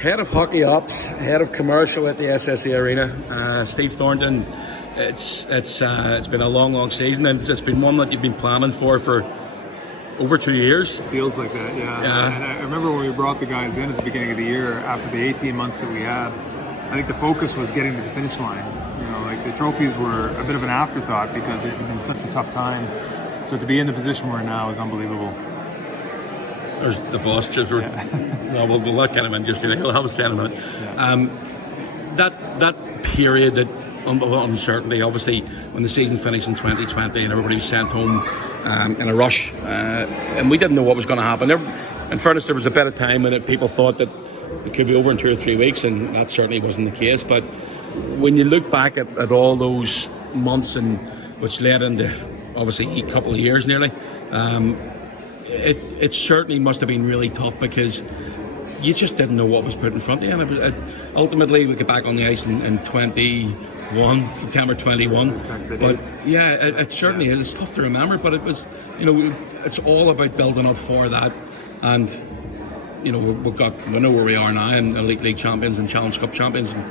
Head of hockey ops, head of commercial at the SSE Arena, Steve Thornton. It's been a long season, and it's been one that you've been planning for over 2 years. It feels like that, yeah. And I remember when we brought the guys in at the beginning of the year, after the 18 months that we had, I think the focus was getting to the finish line. Like the trophies were a bit of an afterthought because it had been such a tough time. So to be in the position we're in now is unbelievable. There's the boss just no, we'll let kind of interesting. He'll have a say in a minute. Yeah. That period, that uncertainty, obviously, when the season finished in 2020 and everybody was sent home in a rush, and we didn't know what was going to happen. In fairness, there was a bit of time when people thought that it could be over in 2 or 3 weeks, and that certainly wasn't the case. But when you look back at all those months, and which led into obviously a couple of years nearly. It certainly must have been really tough because you just didn't know what was put in front of you. And ultimately, we get back on the ice in September 21. But yeah, it certainly is. It's tough to remember, but it was, it's all about building up for that. And, we know where we are now, and Elite League champions and Challenge Cup champions, and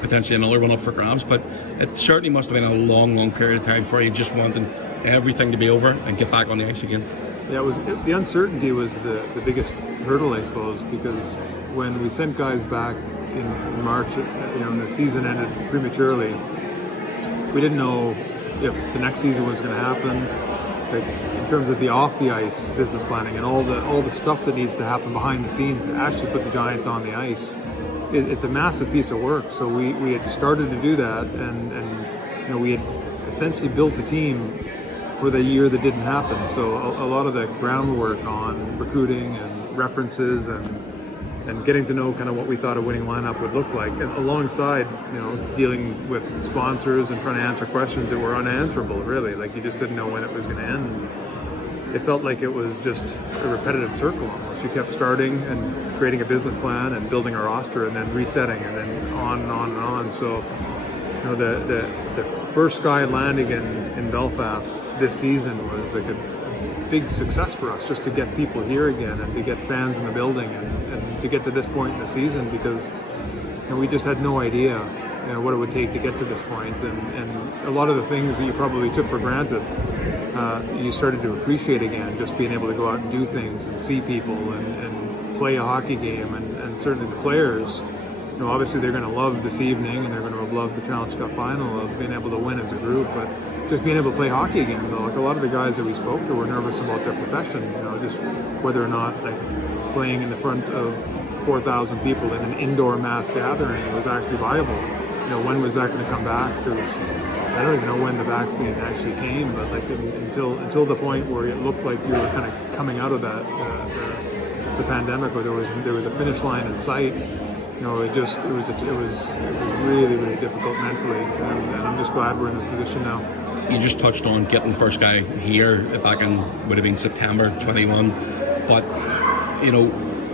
potentially another one up for grabs. But it certainly must have been a long period of time for you just wanting everything to be over and get back on the ice again. Yeah, the uncertainty was the biggest hurdle, I suppose, because when we sent guys back in March, and the season ended prematurely, we didn't know if the next season was going to happen. Like in terms of the off the ice business planning and all the stuff that needs to happen behind the scenes to actually put the Giants on the ice, it's a massive piece of work. So we had started to do that, and we had essentially built a team for the year that didn't happen. So a lot of the groundwork on recruiting and references and getting to know kind of what we thought a winning lineup would look like, and alongside dealing with sponsors and trying to answer questions that were unanswerable, really. Like you just didn't know when it was going to end. It felt like it was just a repetitive circle almost. You kept starting and creating a business plan and building a roster and then resetting and then on and on and on. So the first guy landing in Belfast this season was like a big success for us, just to get people here again and to get fans in the building and to get to this point in the season, because we just had no idea what it would take to get to this point. And a lot of the things that you probably took for granted, you started to appreciate again, just being able to go out and do things and see people and play a hockey game, and certainly the players. Obviously they're going to love this evening, and they're going to love the Challenge Cup final of being able to win as a group, but just being able to play hockey again, though. Like a lot of the guys that we spoke to were nervous about their profession, just whether or not playing in the front of 4,000 people in an indoor mass gathering was actually viable. When was that going to come back? Because I don't even know when the vaccine actually came, but until the point where it looked like you were kind of coming out of that the pandemic, where there was a finish line in sight. It was really difficult mentally, and I'm just glad we're in this position now. You just touched on getting the first guy here back in, would have been September 21, but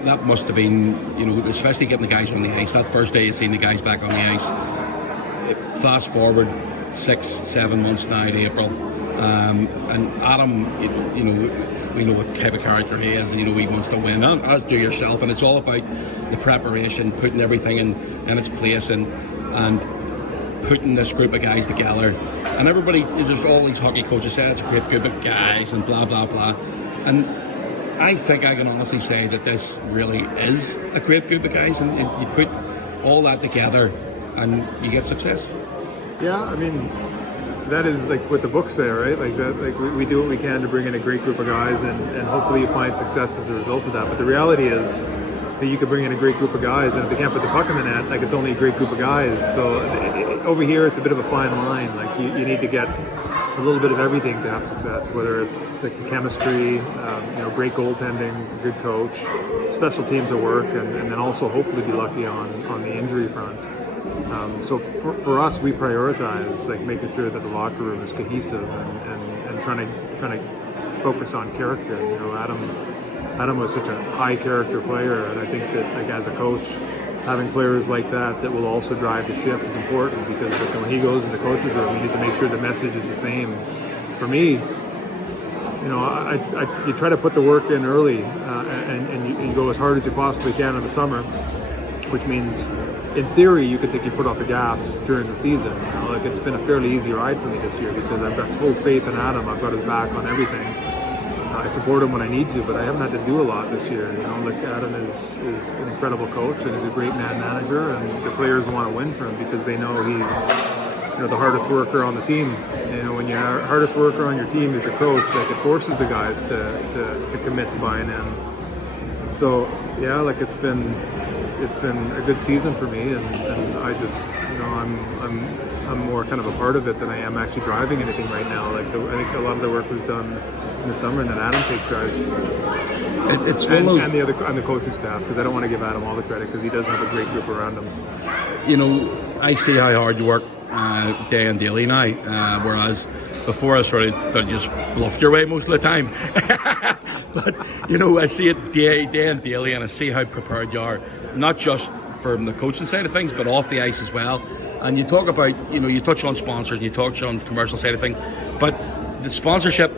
that must have been, especially getting the guys on the ice. That first day you seen the guys back on the ice. Fast forward 6-7 months now to April, and Adam, we know what type of character he is, and he wants to win, as do yourself, and it's all about the preparation, putting everything in its place, and putting this group of guys together. And everybody, there's all these hockey coaches saying it's a great group of guys and blah blah blah, and I think I can honestly say that this really is a great group of guys, and you put all that together and you get success. Yeah, I mean, that is like what the books say, right? Like that, we do what we can to bring in a great group of guys, and hopefully you find success as a result of that. But the reality is that you could bring in a great group of guys, and if they can't put the puck in the net, it's only a great group of guys. So over here, it's a bit of a fine line. You need to get a little bit of everything to have success, whether it's the chemistry, great goaltending, good coach, special teams at work, and then also hopefully be lucky on the injury front. So for us, we prioritize making sure that the locker room is cohesive and trying to focus on character. Adam was such a high character player, and I think that as a coach, having players like that will also drive the ship is important, because when he goes in the coach's room, you need to make sure the message is the same. For me, you try to put the work in early, and you go as hard as you possibly can in the summer. which means in theory you could take your foot off the gas during the season. Like it's been a fairly easy ride for me this year because I've got full faith in Adam. I've got his back on everything. I support him when I need to, but I haven't had to do a lot this year. Like Adam is an incredible coach and he's a great man manager, and the players want to win for him because they know he's the hardest worker on the team. When you're the hardest worker on your team is your coach, like it forces the guys to commit to buying in. So yeah, like it's been a good season for me, and I just I'm more kind of a part of it than I am actually driving anything right now. Like I think a lot of the work was done in the summer, and then Adam takes charge. It's and the coaching staff, because I don't want to give Adam all the credit because he does have a great group around him. I see how hard you work day and daily now, whereas before I just bluffed your way most of the time. But I see it day and daily, and I see how prepared you are, not just from the coaching side of things, but off the ice as well. And you talk about, you touch on sponsors and you touch on the commercial side of things, but the sponsorship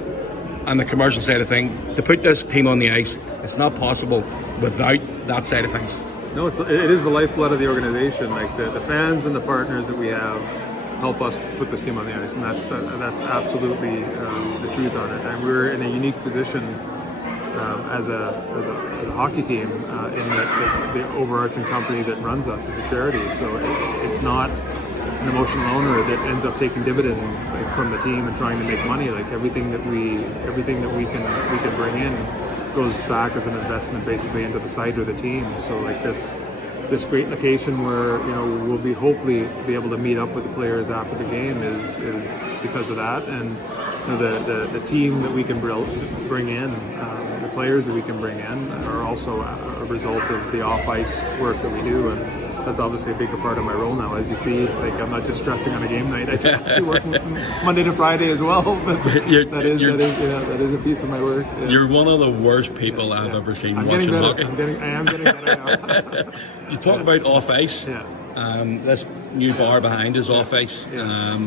and the commercial side of things, to put this team on the ice, it's not possible without that side of things. No, it is the lifeblood of the organization. Like the fans and the partners that we have help us put this team on the ice, and that's absolutely the truth on it. And we're in a unique position as a hockey team in that the overarching company that runs us is a charity. So it's not an emotional owner that ends up taking dividends from the team and trying to make money. Like everything that we can bring in goes back as an investment basically into the site or the team. So like this great location where we'll be hopefully be able to meet up with the players after the game is because of that, and the team that we can bring in, the players that we can bring in are also a result of the off-ice work that we do, and that's obviously a bigger part of my role now. As you see, like I'm not just stressing on a game night. I actually work Monday to Friday as well, but that is a piece of my work. Yeah. You're one of the worst people I've ever seen watching hockey. I am getting better. You talk about off-ice. Yeah. This new bar behind is off-ice. Yeah.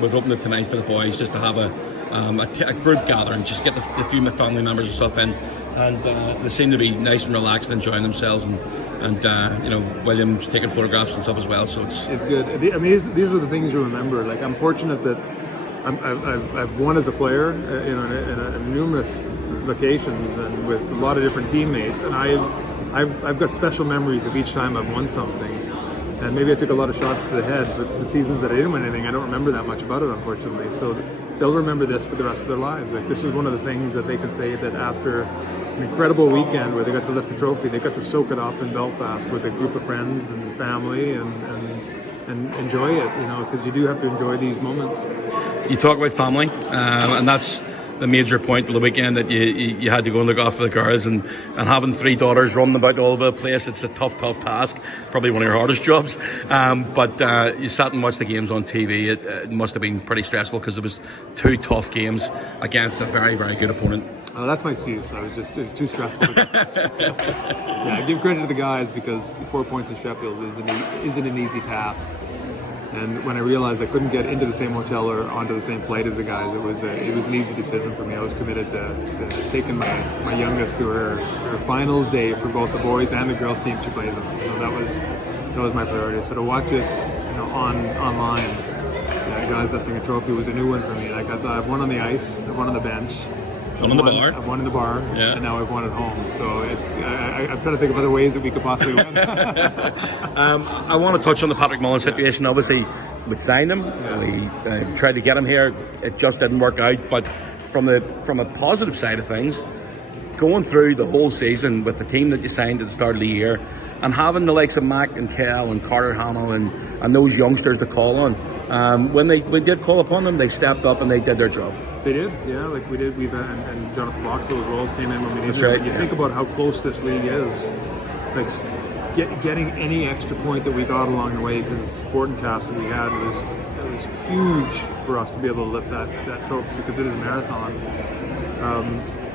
We've opened it tonight for the boys just to have a group gathering, just get the few family members and stuff in, and they seem to be nice and relaxed and enjoying themselves, and William's taking photographs and stuff as well, so it's good. I mean, these are the things you remember. Like I'm fortunate that I've won as a player, in numerous locations and with a lot of different teammates, and I've got special memories of each time I've won something. And maybe I took a lot of shots to the head, but the seasons that I didn't win anything, I don't remember that much about it, unfortunately. So they'll remember this for the rest of their lives. Like this is one of the things that they can say that after an incredible weekend where they got to lift the trophy, they got to soak it up in Belfast with a group of friends and family and enjoy it, because you do have to enjoy these moments. You talk about family, and that's the major point of the weekend, that you had to go and look after the girls, and having 3 daughters running about all over the place, it's a tough task, probably one of your hardest jobs, but you sat and watched the games on TV. It must have been pretty stressful because it was 2 tough games against a very, very good opponent. Oh, that's my excuse. It was too stressful. Yeah, I give credit to the guys because 4 points in Sheffield isn't an easy task. And when I realized I couldn't get into the same hotel or onto the same flight as the guys, it was an easy decision for me. I was committed to taking my youngest to her finals day for both the boys and the girls team to play them. So that was my priority. So to watch it, online, guys lifting a trophy was a new one for me. Like I've won on the ice, I've won on the bench. I've won in the bar, yeah. And now I've won at home. So I'm trying to think of other ways that we could possibly win. I want to touch on the Patrick Mullen situation. Obviously, we signed him. Yeah. We tried to get him here. It just didn't work out. But from a positive side of things, going through the whole season with the team that you signed at the start of the year, and having the likes of Mac and Kell and Carter Hamill and those youngsters to call on, when we did call upon them, they stepped up and they did their job. They did, yeah, like we did. And Jonathan Boxall as well came in when we needed. That's right, When you think about how close this league is, like getting any extra point that we got along the way, because the supporting cast that we had was huge for us to be able to lift that trophy, because it is a marathon.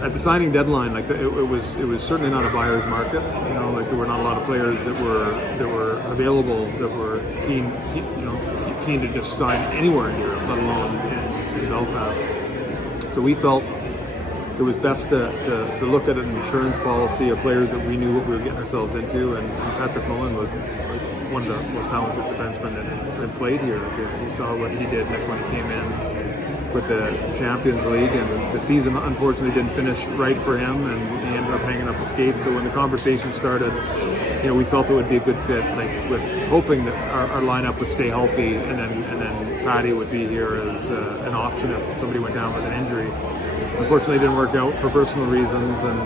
At the signing deadline, like it was certainly not a buyer's market. Like there were not a lot of players that were available that were keen to just sign anywhere in Europe, let alone in Belfast. So we felt it was best to look at an insurance policy of players that we knew what we were getting ourselves into, and Patrick Mullen was one of the most talented defensemen that played here. You saw what he did when he came in with the Champions League, and the season unfortunately didn't finish right for him, and he ended up hanging up the skates. So when the conversation started, we felt it would be a good fit, like with hoping that our lineup would stay healthy, and then Patty would be here as an option if somebody went down with an injury. Unfortunately, it didn't work out for personal reasons, and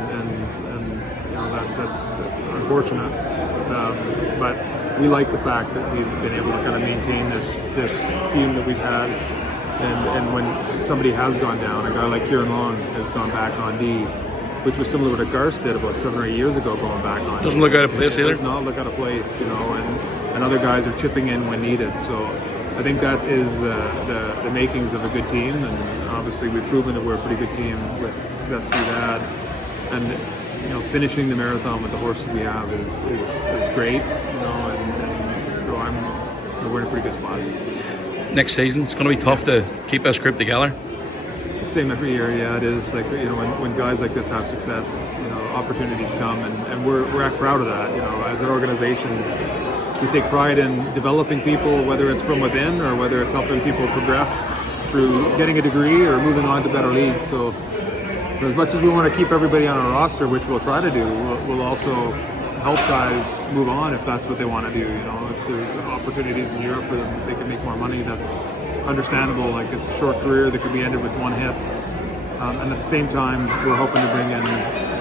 that's unfortunate. But we like the fact that we've been able to kind of maintain this team that we've had. And when somebody has gone down, a guy like Kieran Long has gone back on D, which was similar to what Garst did about 7 or 8 years ago, going back on. Doesn't look out of place either. Does not look out of place, and other guys are chipping in when needed. So I think that is the makings of a good team, and obviously we've proven that we're a pretty good team with success we've had. And finishing the marathon with the horses we have is great, and so we're in a pretty good spot. Next season, it's going to be tough to keep this group together. Same every year, yeah. It is like when guys like this have success, opportunities come, and we're proud of that. As an organization, we take pride in developing people, whether it's from within or whether it's helping people progress through getting a degree or moving on to better leagues. So, as much as we want to keep everybody on our roster, which we'll try to do, we'll also help guys move on if that's what they want to do. If there's opportunities in Europe for them, they can make more money. That's understandable. Like, it's a short career that could be ended with one hit. And at the same time, we're hoping to bring in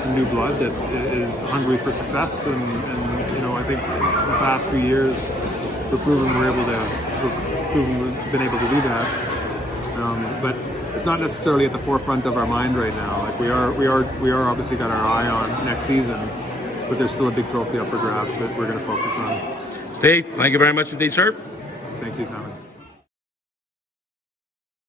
some new blood that is hungry for success. And I think in the past few years, we've proven we've been able to do that. But it's not necessarily at the forefront of our mind right now. Like, we are obviously got our eye on next season, but there's still a big trophy up for grabs that we're going to focus on. Steve, thank you very much indeed, sir. Thank you, Simon.